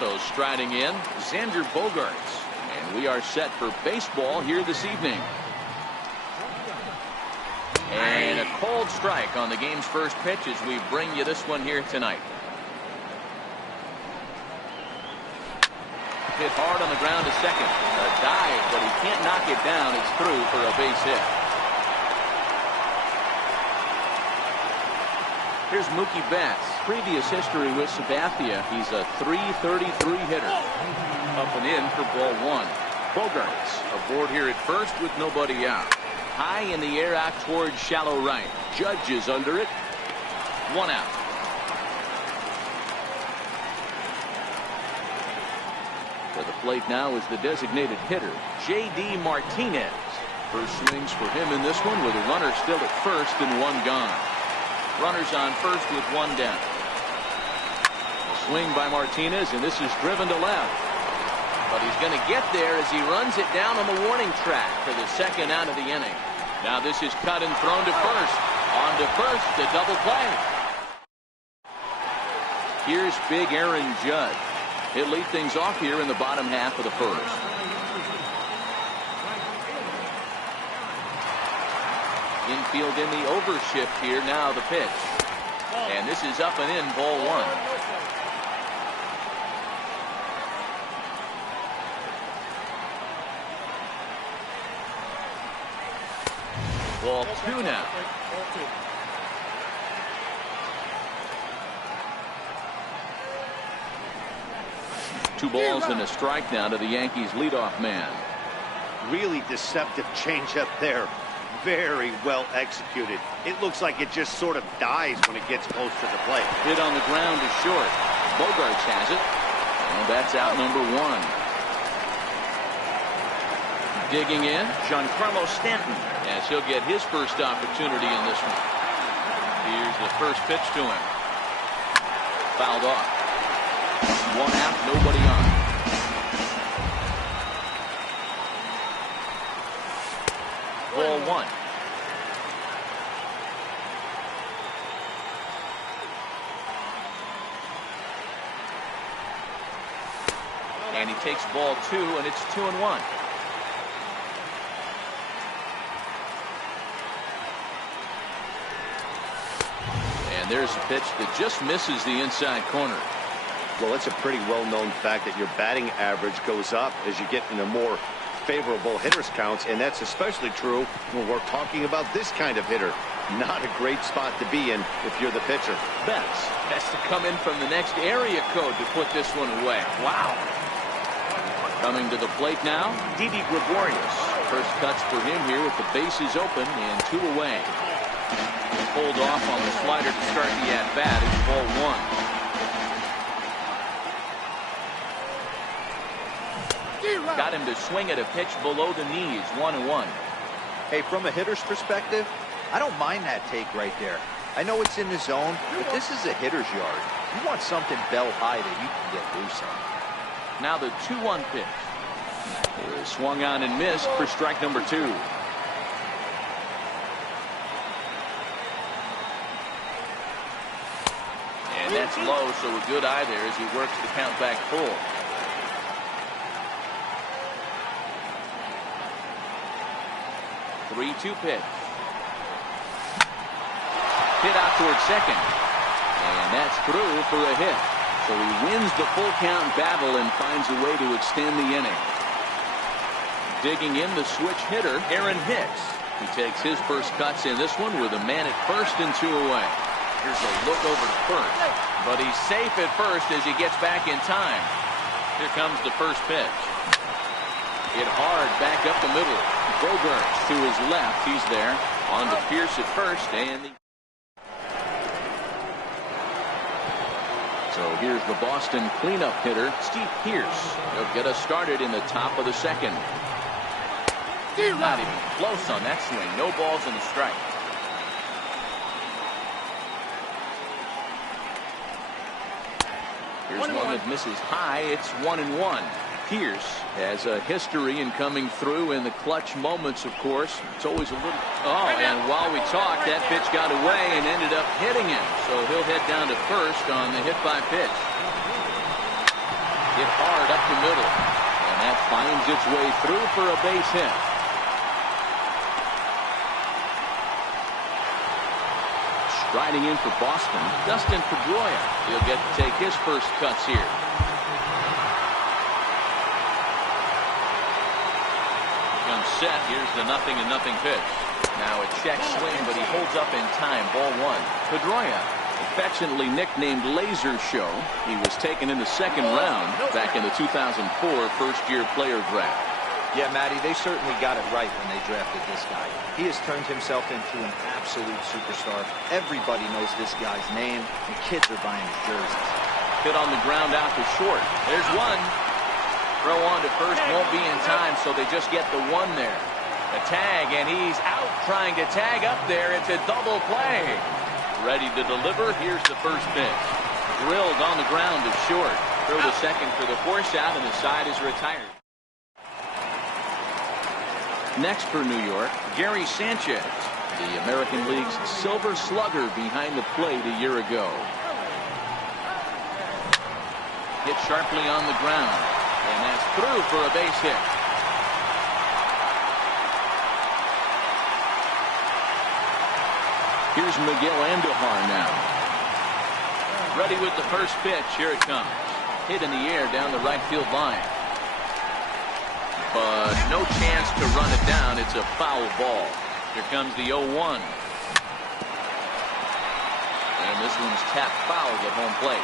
Also striding in, Xander Bogaerts. And we are set for baseball here this evening. And a cold strike on the game's first pitch as we bring you this one here tonight. Hit hard on the ground to second. A dive, but he can't knock it down. It's through for a base hit. Here's Mookie Betts. Previous history with Sabathia. He's a .333 hitter. Up and in for ball one. Bogaerts aboard here at first with nobody out. High in the air out towards shallow right. Judge is under it. One out. To the plate now is the designated hitter, J.D. Martinez. First swings for him in this one with a runner still at first and one gone. Runners on first with one down. A swing by Martinez, and this is driven to left. But he's going to get there as he runs it down on the warning track for the second out of the inning. Now this is cut and thrown to first. On to first, the double play. Here's big Aaron Judge. He'll lead things off here in the bottom half of the first. Infield in the overshift here. Now the pitch. And this is up and in, ball one. Ball two now. Two balls and a strike now to the Yankees leadoff man. Really deceptive changeup there. Very well executed. It looks like it just sort of dies when it gets close to the plate. Hit on the ground is short. Bogaerts has it. And that's out number one. Digging in, Giancarlo Stanton, as he'll get his first opportunity in this one. Here's the first pitch to him. Fouled off. One out, nobody on. Ball one. And he takes ball two, and it's 2-1. And there's a pitch that just misses the inside corner. Well, it's a pretty well-known fact that your batting average goes up as you get into more favorable hitters counts, and that's especially true when we're talking about this kind of hitter. Not a great spot to be in if you're the pitcher. Betts has to come in from the next area code to put this one away. Wow. Coming to the plate now, Didi Gregorius. First cuts for him here with the bases open and two away. Pulled off on the slider to start the at-bat. It's ball one. Got him to swing at a pitch below the knees. 1-1. Hey, from a hitter's perspective, I don't mind that take right there. I know it's in the zone, but this is a hitter's yard. You want something bell high that you can get loose on. Now the 2-1 pitch. It swung on and missed for strike number two. And that's low, so a good eye there as he works the count back full. 3-2 pitch. Hit out towards second. And that's through for a hit. So he wins the full count battle and finds a way to extend the inning. Digging in the switch hitter, Aaron Hicks. He takes his first cuts in this one with a man at first and two away. Here's a look over to first. But he's safe at first as he gets back in time. Here comes the first pitch. Hit hard back up the middle. Bogaerts to his left. He's there. On to Pierce at first. And so here's the Boston cleanup hitter, Steve Pierce. He'll get us started in the top of the second. Not even close on that swing. No balls in the strike. Here's one that misses high. It's 1-1. Pierce has a history in coming through in the clutch moments, of course. It's always a little... Oh, and while we talked, that pitch got away and ended up hitting him. So he'll head down to first on the hit by pitch. Hit hard up the middle. And that finds its way through for a base hit. Striding in for Boston, Dustin Pedroia. He'll get to take his first cuts here. Comes set. Here's the 0-0 pitch. Now a check swing, but he holds up in time. Ball one. Pedroia, affectionately nicknamed Laser Show. He was taken in the second round back in the 2004 first-year player draft. Yeah, Matty, they certainly got it right when they drafted this guy. He has turned himself into an absolute superstar. Everybody knows this guy's name, and kids are buying his jerseys. Hit on the ground out to short. There's one. Throw on to first won't be in time, so they just get the one there. The tag, and he's out trying to tag up there. It's a double play. Ready to deliver. Here's the first pitch. Drilled on the ground to short. Throw the second for the force out, and the side is retired. Next for New York, Gary Sanchez, the American League's silver slugger behind the plate a year ago. Hit sharply on the ground, and that's through for a base hit. Here's Miguel Andujar now. Ready with the first pitch. Here it comes. Hit in the air down the right field line. But no chance to run it down. It's a foul ball. Here comes the 0-1. And this one's tapped foul at home plate.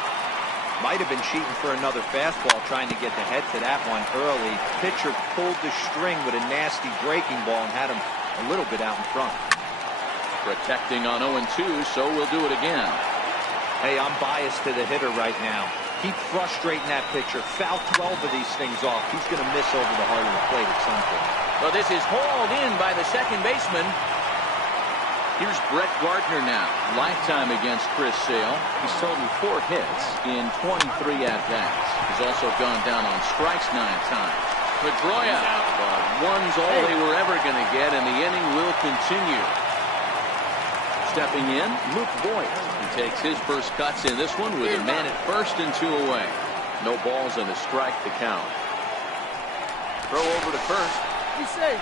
Might have been cheating for another fastball, trying to get the head to that one early. Pitcher pulled the string with a nasty breaking ball and had him a little bit out in front. Protecting on 0-2, so we'll do it again. Hey, I'm biased to the hitter right now. Keep frustrating that pitcher. Foul 12 of these things off. He's going to miss over the heart of the plate at some point. Well, this is hauled in by the second baseman. Here's Brett Gardner now. Lifetime against Chris Sale. He's totaled 4 hits in 23 at-bats. He's also gone down on strikes 9 times. Pedroia, but one's all they were ever going to get, and the inning will continue. Stepping in, Luke Voigt. He takes his first cuts in this one with a man at first and 2 away. No balls and a strike to count. Throw over to first. He's safe.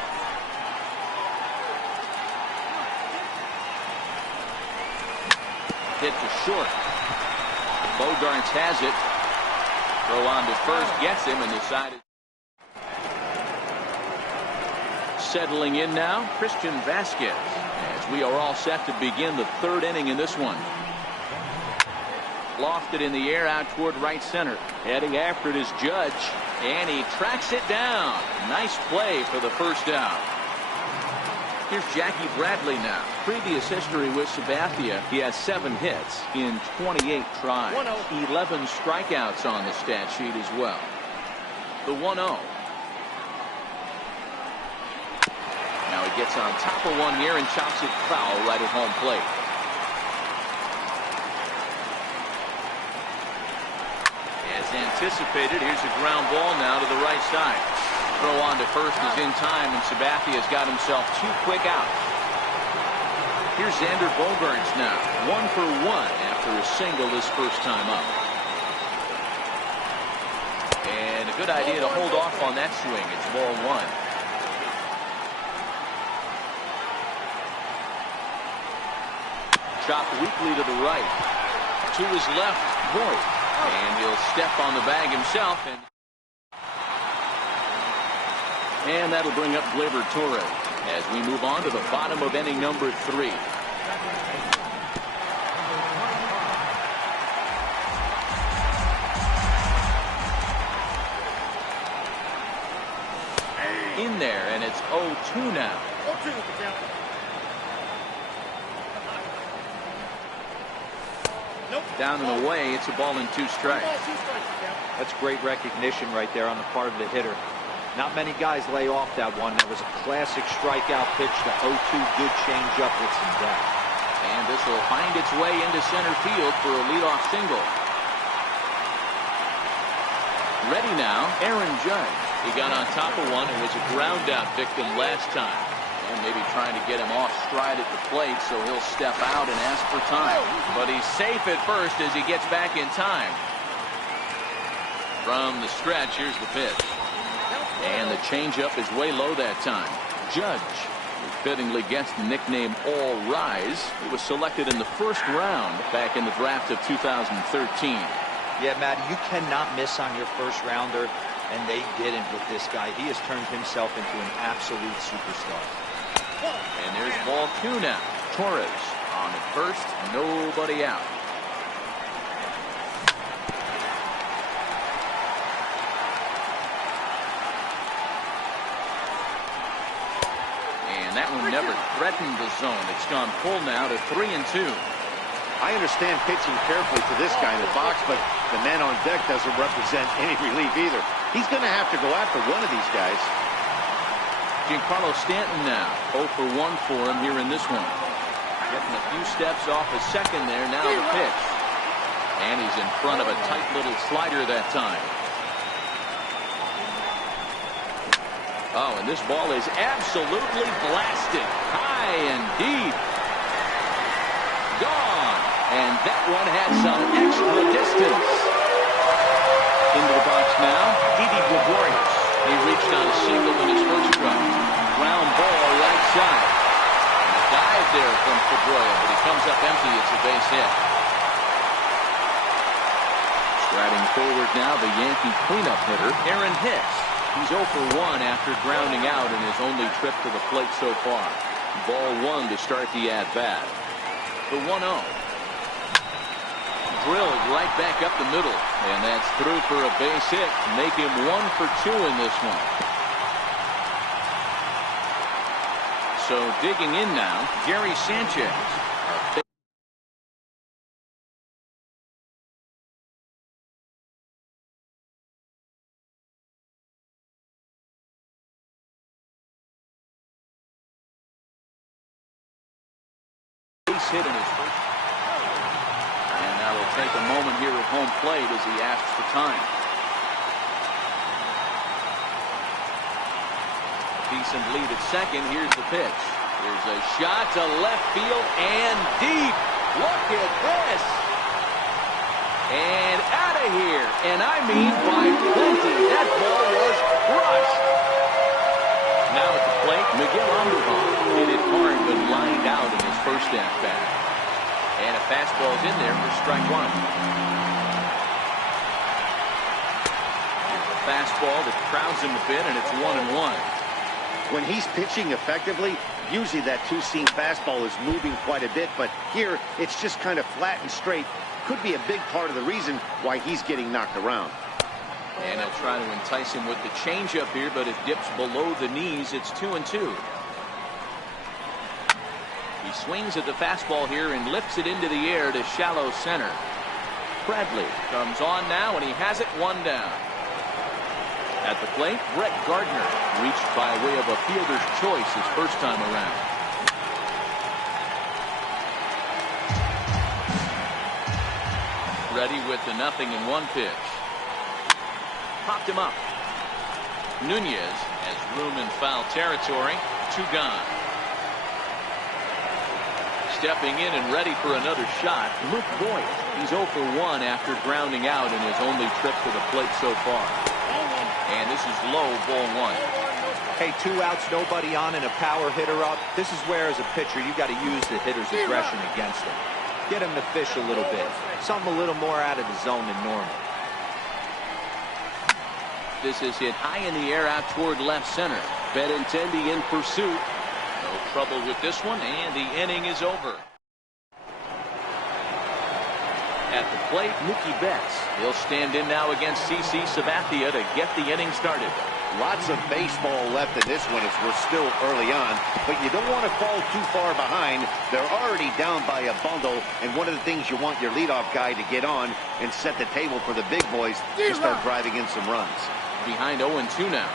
Hit to short. Bogarts has it. Throw on to first, gets him, and decided. Settling in now, Christian Vasquez. As we are all set to begin the 3rd inning in this one. Lofted in the air out toward right center. Heading after it is Judge, and he tracks it down. Nice play for the first out. Here's Jackie Bradley now. Previous history with Sabathia. He has 7 hits in 28 tries. 11 strikeouts on the stat sheet as well. The 1-0. Now he gets on top of one here and chops it foul right at home plate. As anticipated, here's a ground ball now to the right side. Throw on to first is in time, and Sabathia has got himself 2 quick outs. Here's Xander Bogaerts now. 1 for 1 after a single his first time up. And a good idea to hold off on that swing. It's ball 1. Chopped weakly to the right. To his left, Voigt. And he'll step on the bag himself. And that'll bring up Gleyber Torres as we move on to the bottom of inning number 3. In there, and it's 0-2 now. 0-2 the count. Down and away, it's a ball and 2 strikes. That's great recognition right there on the part of the hitter. Not many guys lay off that one. That was a classic strikeout pitch. The 0-2 good changeup with some depth. And this will find its way into center field for a leadoff single. Ready now, Aaron Judge. He got on top of one and was a ground out victim last time. And maybe trying to get him off stride at the plate, so he'll step out and ask for time. But he's safe at first as he gets back in time. From the stretch, here's the pitch. And the changeup is way low that time. Judge, who fittingly gets the nickname All Rise. He was selected in the first round back in the draft of 2013. Yeah, Matt, you cannot miss on your first rounder, and they didn't with this guy. He has turned himself into an absolute superstar. And there's ball 2 now. Torres on at first, nobody out. And that one never threatened the zone. It's gone full now to 3-2. I understand pitching carefully to this guy in the box, but the man on deck doesn't represent any relief either. He's going to have to go after one of these guys. Giancarlo Stanton now 0 for 1 for him here in this one. Getting a few steps off a second there. Now the pitch. And he's in front of a tight little slider that time. Oh, and this ball is absolutely blasted. High and deep. Gone. And that one had some extra distance. Into the box now, Didi Gregorius. He reached on a single in his first run. Ground ball right side. And a dive there from Pedroia, but he comes up empty. It's a base hit. Striding forward now, the Yankee cleanup hitter, Aaron Hicks. He's 0 for 1 after grounding out in his only trip to the plate so far. Ball 1 to start the at-bat. The 1-0. Drilled right back up the middle. And that's through for a base hit to make him 1 for 2 in this one. So digging in now, Gary Sanchez. Base hit in his first. And now he'll take a moment here at home plate as he asks for time. Decent lead at second. Here's the pitch. Here's a shot to left field and deep. Look at this. And out of here. And I mean by plenty. That ball was crushed. Now at the plate, Miguel Andujar hit it hard but lined out in his first at-bat. And a fastball's in there for strike 1. Here's the fastball that crowds him a bit, and it's 1-1. When he's pitching effectively, usually that two-seam fastball is moving quite a bit, but here it's just kind of flat and straight. Could be a big part of the reason why he's getting knocked around. And he'll try to entice him with the changeup here, but it dips below the knees. It's 2-2. He swings at the fastball here and lifts it into the air to shallow center. Bradley comes on now, and he has it 1 down. At the plate, Brett Gardner reached by way of a fielder's choice his first time around. Ready with the 0-1 pitch. Popped him up. Nunez has room in foul territory. 2 gone. Stepping in and ready for another shot, Luke Voigt. He's 0 for 1 after grounding out in his only trip to the plate so far. And this is low, ball 1. Hey, 2 outs, nobody on, and a power hitter up. This is where, as a pitcher, you got to use the hitter's aggression against him. Get him to fish a little bit. Something a little more out of the zone than normal. This is hit high in the air out toward left center. Benintendi in pursuit. No trouble with this one, and the inning is over. At the plate, Mookie Betts. He'll stand in now against CC Sabathia to get the inning started. Lots of baseball left in this one as we're still early on, but you don't want to fall too far behind. They're already down by a bundle, and one of the things you want your leadoff guy to get on and set the table for the big boys to start driving in some runs. Behind 0-2 now.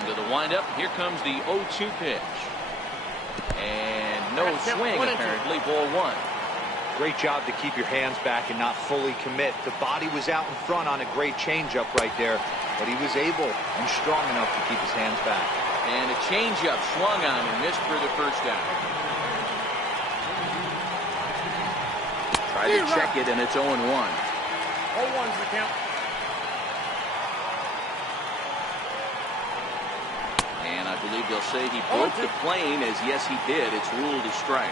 Into the windup. Here comes the 0-2 pitch. And no swing, apparently. Ball 1. Great job to keep your hands back and not fully commit. The body was out in front on a great changeup right there, but he was able and strong enough to keep his hands back. And a changeup swung on and missed for the first down. Try to check it, and it's 0-1. 0-1's the count. believe they'll say he broke the plane, as yes he did. It's ruled a strike.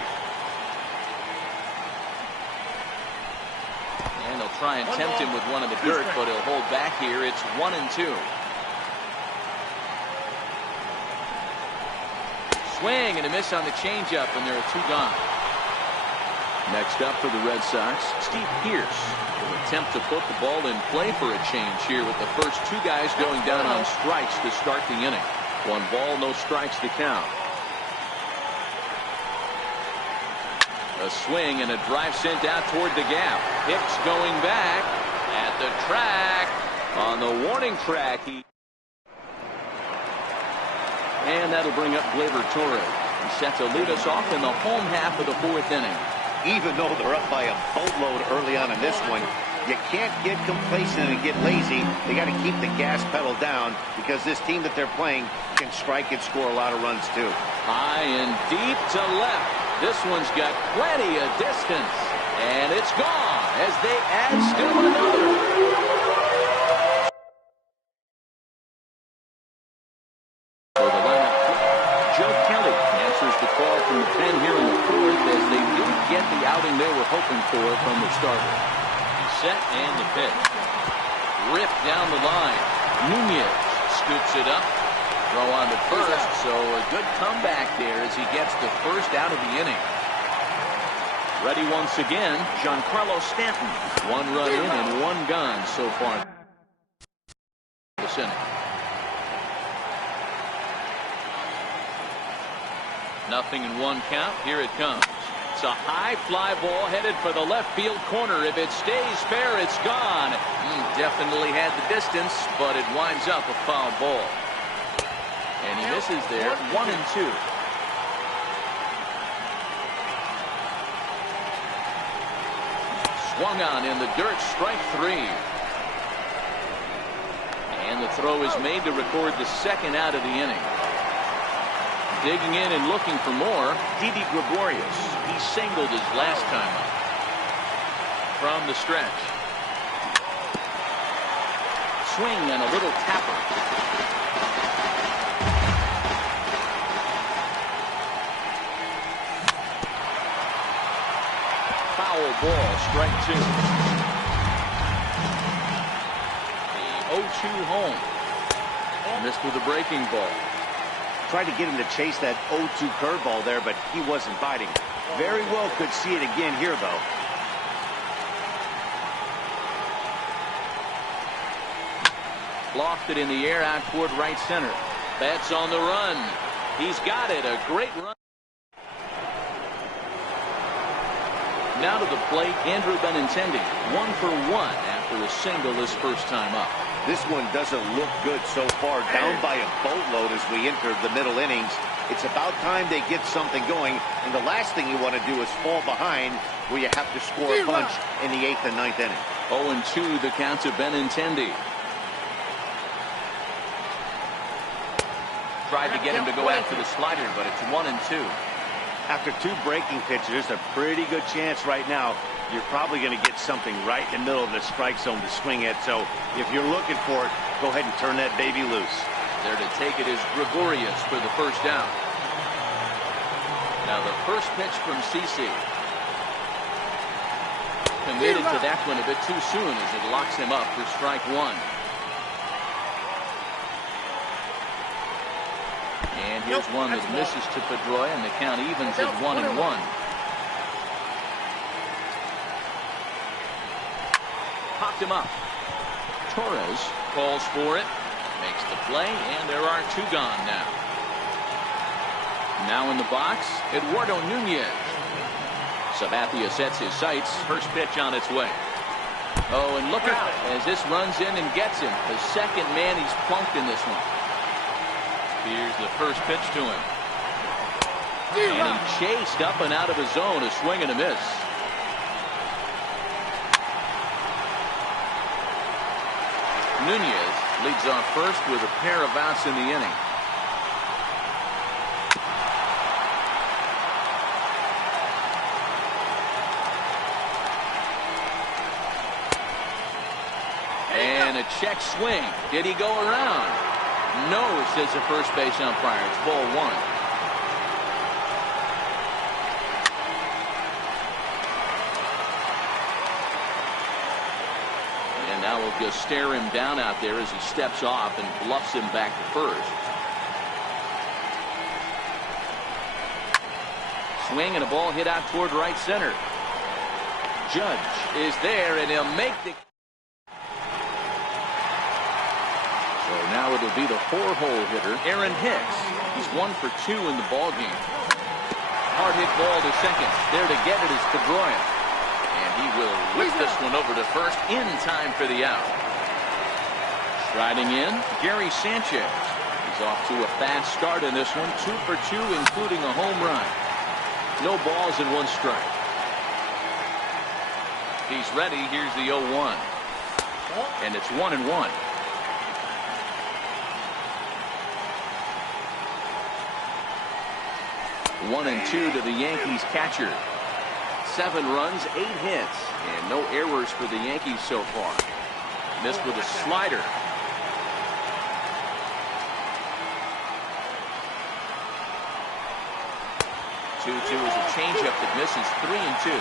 And they'll try and tempt him with one in the dirt, but he'll hold back here. It's 1-2. Swing and a miss on the changeup, and there are 2 gone. Next up for the Red Sox, Steve Pearce will attempt to put the ball in play for a change here with the first 2 guys going down on strikes to start the inning. 1 ball, no strikes to count. A swing and a drive sent out toward the gap. Hicks going back at the track. On the warning track. And that'll bring up Gleyber Torres. He's set to lead us off in the home half of the 4th inning. Even though they're up by a boatload early on in this one, you can't get complacent and get lazy. They got to keep the gas pedal down because this team that they're playing can strike and score a lot of runs too. High and deep to left. This one's got plenty of distance. And it's gone as they add still another. From the pen here in the 4th, as they didn't get the outing they were hoping for from the starter. Set and the pitch. Ripped down the line. Nunez scoops it up. Throw on to first, so a good comeback there as he gets the first out of the inning. Ready once again, Giancarlo Stanton. 1 run in and 1 gone so far this inning. Nothing in 1 count. Here it comes. It's a high fly ball headed for the left field corner. If it stays fair, it's gone. Definitely had the distance, but it winds up a foul ball. And he misses there. 1-2. Swung on in the dirt. Strike 3. And the throw is made to record the 2nd out of the inning. Digging in and looking for more, Didi Gregorius. He singled his last time up. From the stretch. Swing and a little tapper. Foul ball, strike 2. The 0-2 home. Missed with a breaking ball. Tried to get him to chase that 0-2 curveball there, but he wasn't biting. Very well could see it again here, though. Lofted in the air out toward right center. That's on the run. He's got it. A great run. Now to the plate, Andrew Benintendi. 1 for 1 after a single his first time up. This one doesn't look good so far, down by a boatload as we enter the middle innings. It's about time they get something going, and the last thing you want to do is fall behind where you have to score a bunch in the 8th and 9th inning. 0-2 the count to Benintendi. Tried to get him to go after the slider, but it's 1-2. After 2 breaking pitches, there's a pretty good chance right now you're probably going to get something right in the middle of the strike zone to swing at. So if you're looking for it, go ahead and turn that baby loose. There to take it is Gregorius for the first down. Now the first pitch from CC. Committed to that one a bit too soon as it locks him up for strike 1. And here's one that misses to Pedroia, and the count evens at 1-1. Popped him up. Torres calls for it, makes the play, and there are 2 gone now. Now in the box, Eduardo Nunez. Sabathia sets his sights. First pitch on its way. Oh, and look out as this runs in and gets him. The second man he's plunked in this one. Here's the first pitch to him. And he chased up and out of his zone. A swing and a miss. Nunez leads off first with a pair of outs in the inning. And a check swing. Did he go around? No, says the first base umpire. It's ball one. And now we'll just stare him down out there as he steps off and bluffs him back to first. Swing and a ball hit out toward right center. Judge is there, and he'll make the... So now it'll be the 4-hole hitter, Aaron Hicks. He's 1 for 2 in the ballgame. Hard hit ball to second. There to get it is Pedroia. And he will whip this one over to first in time for the out. Striding in, Gary Sanchez. He's off to a fast start in this one. 2 for 2, including a home run. No balls and 1 strike. He's ready. Here's the 0-1. And it's 1-1. 1-2 to the Yankees catcher. 7 runs, 8 hits, and no errors for the Yankees so far. Missed with a slider. 2-2 is a changeup that misses. 3-2.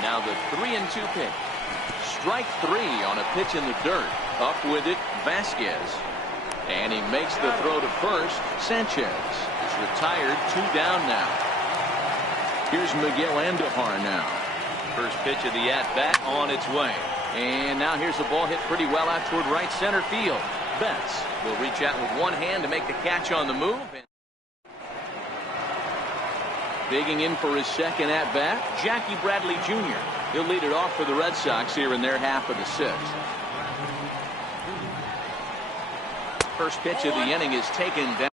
Now the 3-2 pitch. Strike 3 on a pitch in the dirt. Up with it, Vasquez. And he makes the throw to first. Sanchez is retired. 2 down now. Here's Miguel Andujar now. First pitch of the at-bat on its way. And now here's the ball hit pretty well out toward right center field. Betts will reach out with one hand to make the catch on the move. Digging in for his second at-bat, Jackie Bradley Jr. He'll lead it off for the Red Sox here in their half of the 6th. First pitch of the inning is taken down.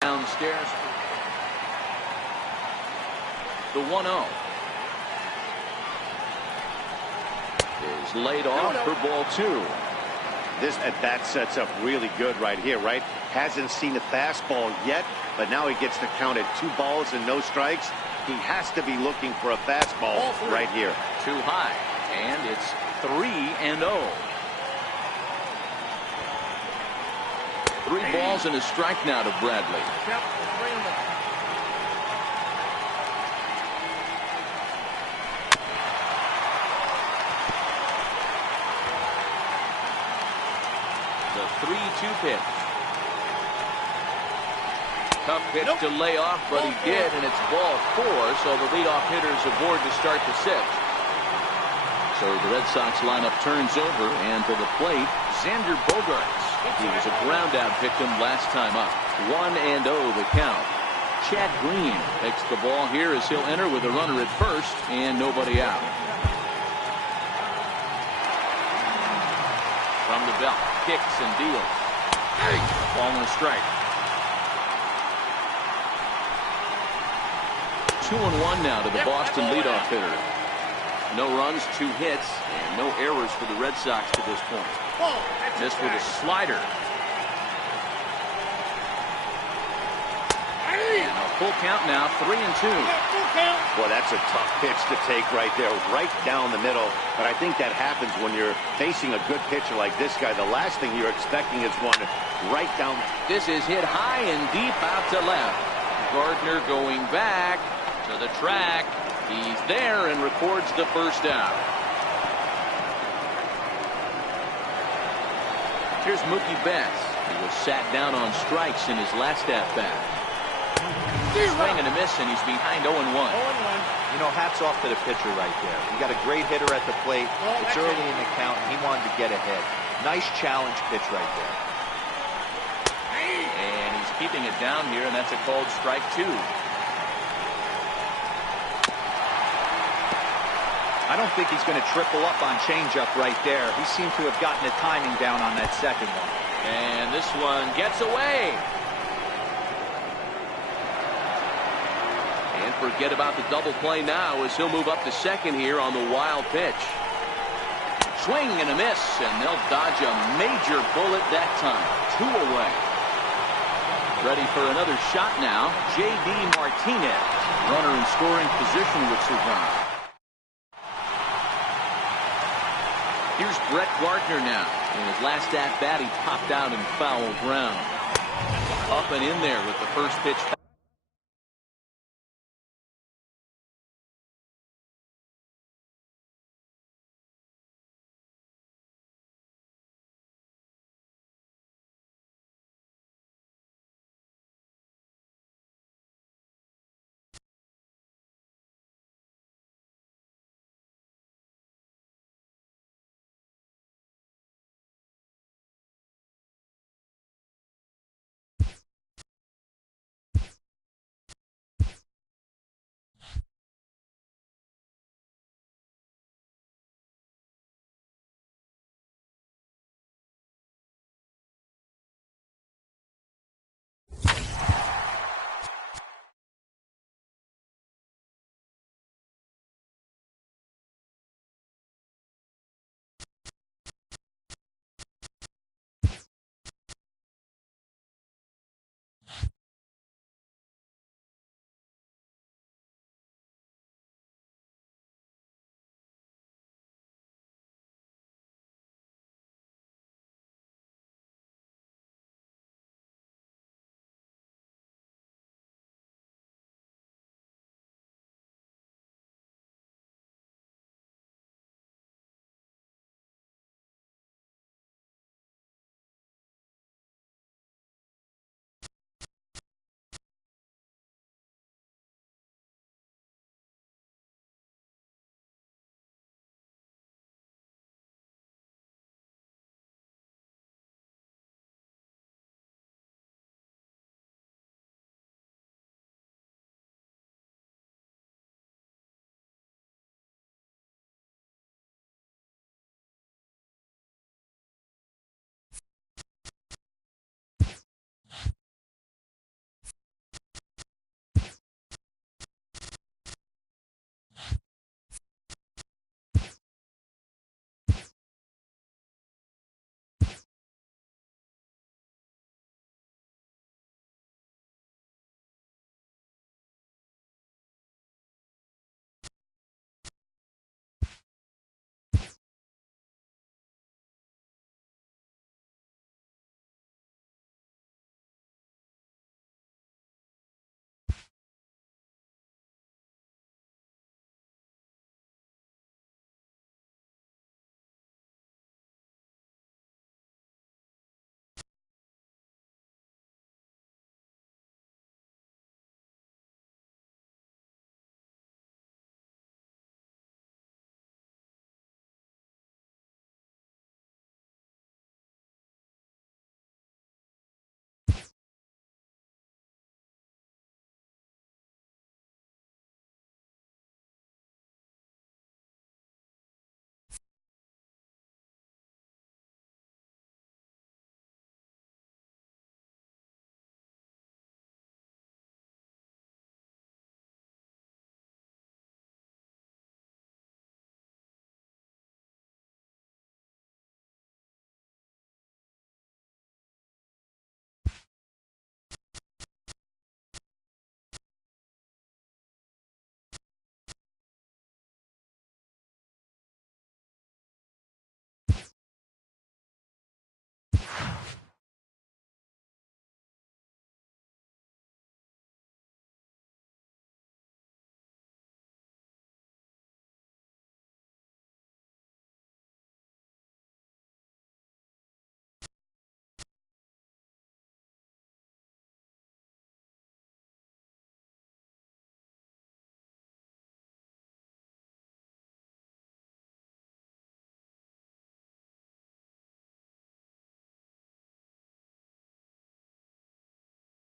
Downstairs. The 1-0 is laid off for ball 2. This at-bat sets up really good right here, right? Hasn't seen a fastball yet, but now he gets to count at 2 balls and no strikes. He has to be looking for a fastball right here. Too high, and it's 3-0. 3 balls and a strike now to Bradley. The 3-2 pitch. Tough pitch to lay off, but he did, and it's ball 4, so the leadoff hitter is aboard to start the 6th. So the Red Sox lineup turns over, and to the plate, Xander Bogaerts. He was a ground-out victim last time up. 1-0 the count. Chad Green takes the ball here as he'll enter with a runner at first and nobody out. From the belt, kicks and deals. Ball and a strike. 2-1 now to the Boston leadoff hitter. No runs, 2 hits, and no errors for the Red Sox to this point. Missed with a slider. And a full count now, 3-2. Well, that's a tough pitch to take right there, right down the middle. But I think that happens when you're facing a good pitcher like this guy. The last thing you're expecting is one right down. This is hit high and deep out to left. Gardner going back to the track. He's there and records the first out. Here's Mookie Betts. He was sat down on strikes in his last at-bat. Swing and a miss, and he's behind 0-1. You know, hats off to the pitcher right there. You got a great hitter at the plate. It's early in the count, and he wanted to get ahead. Nice challenge pitch right there. And he's keeping it down here, and that's a called strike 2. I don't think he's going to triple up on changeup right there. He seemed to have gotten the timing down on that second one. And this one gets away. And forget about the double play now as he'll move up to second here on the wild pitch. Swing and a miss, and they'll dodge a major bullet that time. 2 away. Ready for another shot now. J.D. Martinez. Runner in scoring position with survive. Here's Brett Gardner now. In his last at bat, he popped out in foul ground. Up and in there with the first pitch.